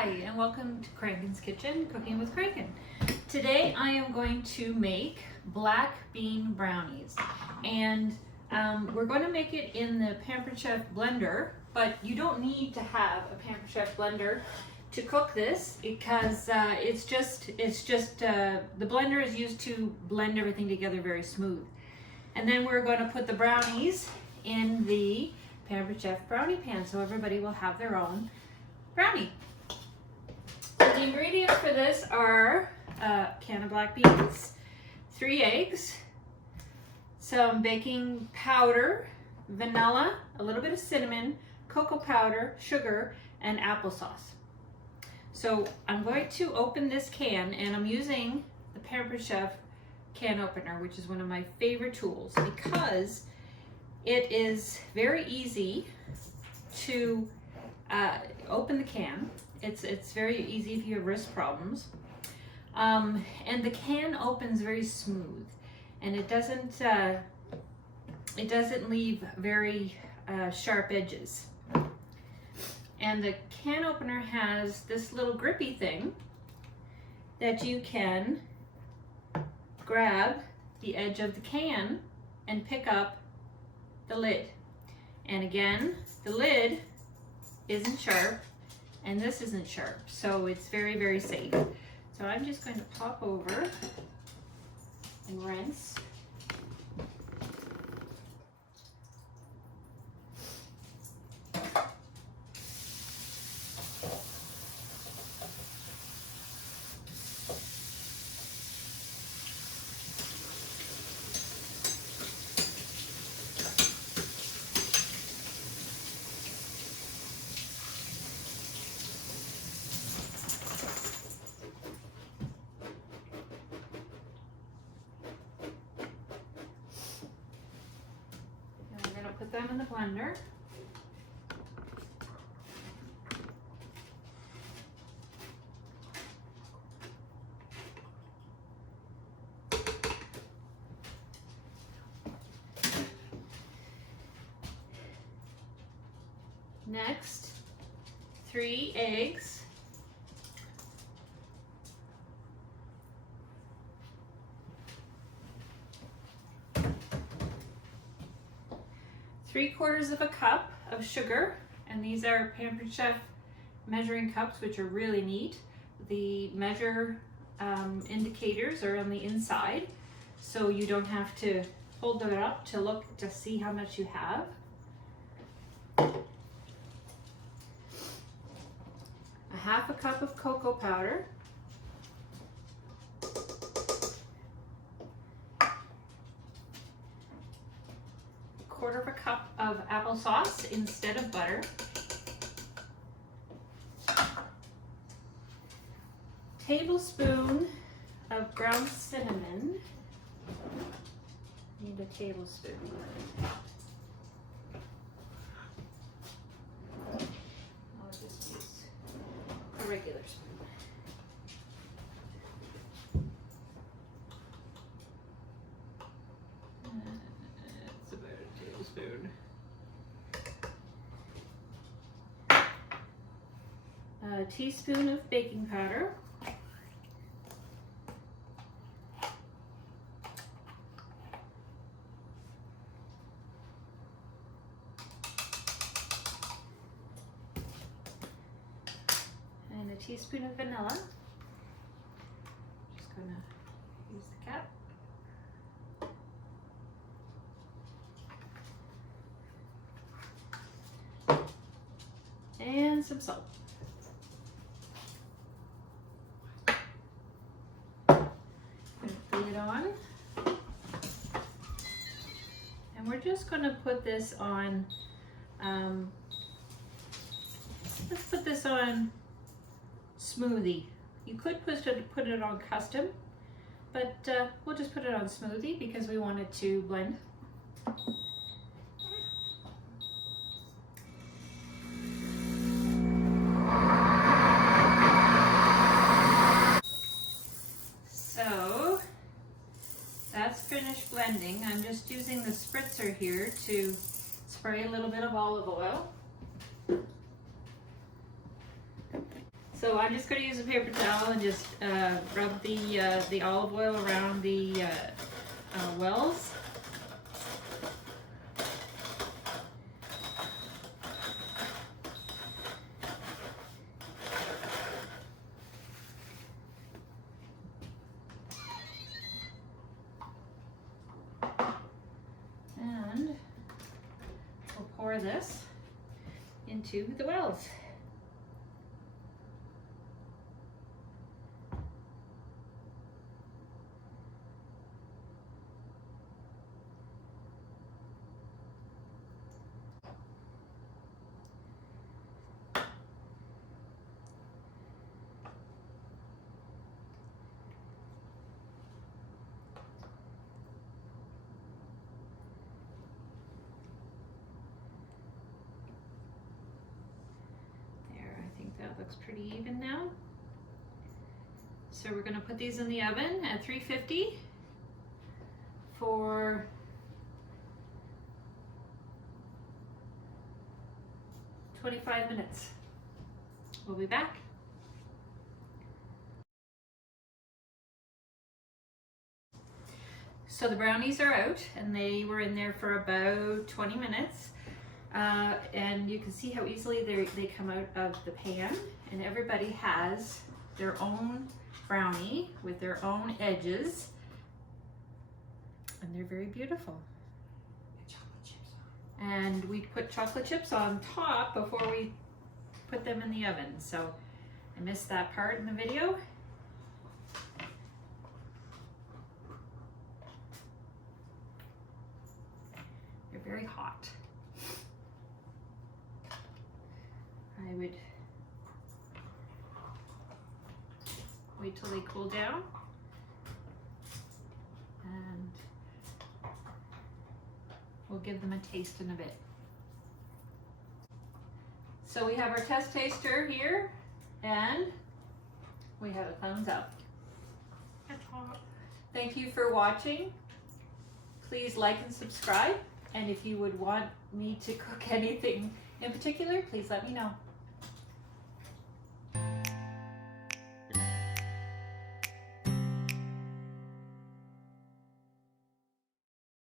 Hi, and welcome to KRankin's Kitchen, Cooking with KRankin. Today I am going to make black bean brownies, and we're going to make it in the Pampered Chef blender, but you don't need to have a Pampered Chef blender to cook this because the blender is used to blend everything together very smooth. And then we're going to put the brownies in the Pampered Chef Brownie Pan so everybody will have their own brownie. The ingredients for this are a can of black beans, 3 eggs, some baking powder, vanilla, a little bit of cinnamon, cocoa powder, sugar, and applesauce. So I'm going to open this can, and I'm using the Pampered Chef can opener, which is one of my favorite tools because it is very easy to open the can. It's very easy if you have wrist problems. And the can opens very smooth, and it doesn't leave very sharp edges. And the can opener has this little grippy thing that you can grab the edge of the can and pick up the lid. And again, the lid isn't sharp and this isn't sharp, so it's very, very safe. So I'm just going to pop over and rinse. Put them in the blender. Next, 3 eggs. Three-quarters of a cup of sugar, and these are Pampered Chef measuring cups, which are really neat. The measure indicators are on the inside, so you don't have to hold them up to look to see how much you have. A half a cup of cocoa powder. Quarter of a cup of applesauce instead of butter. Tablespoon of ground cinnamon. Need a tablespoon. I'll just use a regular spoon. A teaspoon of baking powder, and a teaspoon of vanilla. Just going to use the cap. And some salt. On, and we're just going to put this on, let's put this on smoothie. You could put it on custom, but we'll just put it on smoothie because we want it to blend. That's finished blending. I'm just using the spritzer here to spray a little bit of olive oil. So I'm just going to use a paper towel and just rub the olive oil around the wells. And we'll pour this into the wells. That looks pretty even now. So we're going to put these in the oven at 350 for 25 minutes. We'll be back. So the brownies are out and they were in there for about 20 minutes. And you can see how easily they come out of the pan, and everybody has their own brownie with their own edges, and they're very beautiful. And we put chocolate chips on top before we put them in the oven, so I missed that part in the video. They're very hot. I would wait till they cool down, and we'll give them a taste in a bit. So we have our test taster here, and we have a thumbs up. Thank you for watching. Please like and subscribe, and if you would want me to cook anything in particular, please let me know.